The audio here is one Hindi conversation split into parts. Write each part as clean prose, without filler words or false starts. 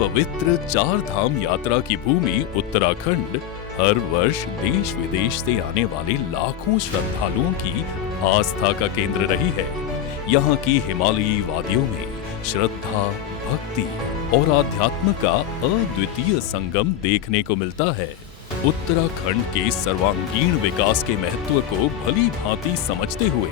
पवित्र चार धाम यात्रा की भूमि उत्तराखंड हर वर्ष देश विदेश से आने वाले लाखों श्रद्धालुओं की आस्था का केंद्र रही है। यहाँ की हिमालयी वादियों में श्रद्धा, भक्ति और आध्यात्म का अद्वितीय संगम देखने को मिलता है। उत्तराखंड के सर्वांगीण विकास के महत्व को भली भांति समझते हुए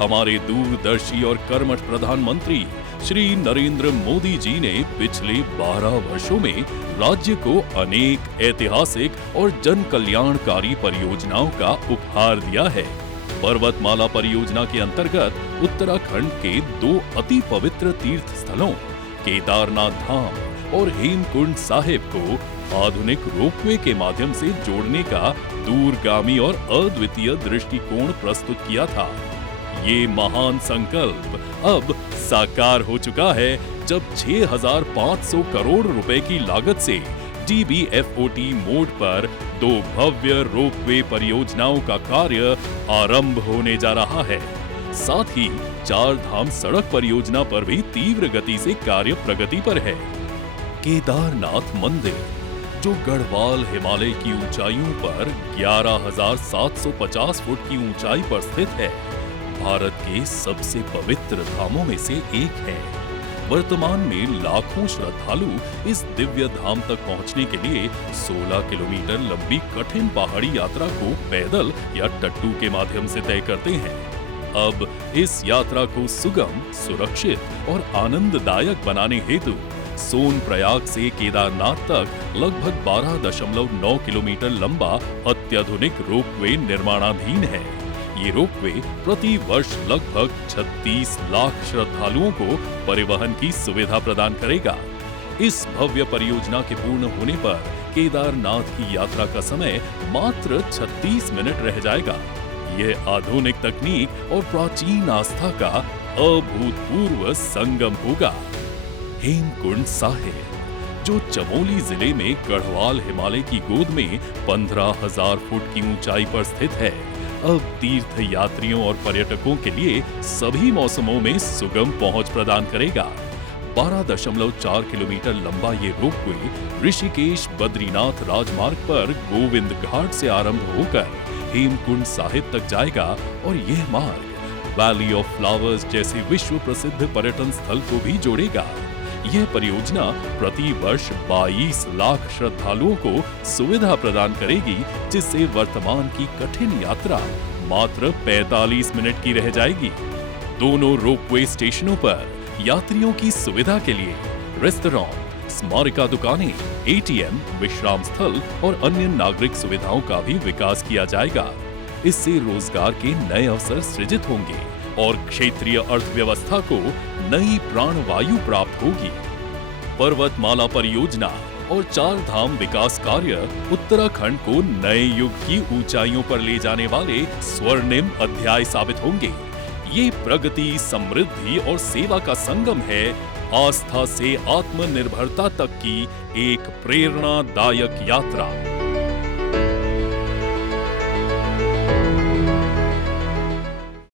हमारे दूरदर्शी और कर्मठ प्रधानमंत्री श्री नरेंद्र मोदी जी ने पिछले 12 वर्षों में राज्य को अनेक ऐतिहासिक और जन कल्याणकारी परियोजनाओं का उपहार दिया है। पर्वतमाला परियोजना के अंतर्गत उत्तराखंड के 2 अति पवित्र तीर्थ स्थलों केदारनाथ धाम और हेमकुंड साहिब को आधुनिक रोपवे के माध्यम से जोड़ने का दूरगामी और अद्वितीय दृष्टिकोण प्रस्तुत किया था। ये महान संकल्प अब साकार हो चुका है, जब 6,500 करोड़ रुपए की लागत से DBFOT मोड पर 2 भव्य रोपवे परियोजनाओं का कार्य आरंभ होने जा रहा है। साथ ही 4 धाम सड़क परियोजना पर भी तीव्र गति से कार्य प्रगति पर है। केदारनाथ मंदिर, जो गढ़वाल हिमालय की ऊंचाइयों पर 11,750 फुट की ऊंचाई पर स्थित है, भारत के सबसे पवित्र धामों में से एक है। वर्तमान में लाखों श्रद्धालु इस दिव्य धाम तक पहुंचने के लिए 16 किलोमीटर लंबी कठिन पहाड़ी यात्रा को पैदल या टट्टू के माध्यम से तय करते हैं। अब इस यात्रा को सुगम, सुरक्षित और आनंददायक बनाने हेतु सोनप्रयाग से केदारनाथ तक लगभग 12.9 किलोमीटर लंबा अत्याधुनिक रोपवे निर्माणाधीन है। ये रोपवे प्रति वर्ष लगभग 36 लाख श्रद्धालुओं को परिवहन की सुविधा प्रदान करेगा। इस भव्य परियोजना के पूर्ण होने पर केदारनाथ की यात्रा का समय मात्र 36 मिनट रह जाएगा। यह आधुनिक तकनीक और प्राचीन आस्था का अभूतपूर्व संगम होगा। हेमकुंड साहिब, जो चमोली जिले में गढ़वाल हिमालय की गोद में 15,000 फुट की ऊंचाई पर स्थित है, अब तीर्थ यात्रियों और पर्यटकों के लिए सभी मौसमों में सुगम पहुंच प्रदान करेगा। 12.4 किलोमीटर लंबा ये रोपवे ऋषिकेश बद्रीनाथ राजमार्ग पर गोविंद घाट से आरंभ होकर हेमकुंड साहिब तक जाएगा और यह मार्ग वैली ऑफ फ्लावर्स जैसे विश्व प्रसिद्ध पर्यटन स्थल को भी जोड़ेगा। यह परियोजना प्रति वर्ष 22 लाख श्रद्धालुओं को सुविधा प्रदान करेगी, जिससे वर्तमान की कठिन यात्रा मात्र 45 मिनट की रह जाएगी। दोनों रोपवे स्टेशनों पर यात्रियों की सुविधा के लिए रेस्टोरेंट, स्मारिका दुकानें, ATM, विश्राम स्थल और अन्य नागरिक सुविधाओं का भी विकास किया जाएगा। इससे रोजगार के नए अवसर सृजित होंगे और क्षेत्रीय अर्थव्यवस्था को नई प्राणवायु प्राप्त होगी। पर्वतमाला परियोजना और 4 धाम विकास कार्य उत्तराखंड को नए युग की ऊंचाइयों पर ले जाने वाले स्वर्णिम अध्याय साबित होंगे। ये प्रगति, समृद्धि और सेवा का संगम है, आस्था से आत्मनिर्भरता तक की एक प्रेरणादायक यात्रा।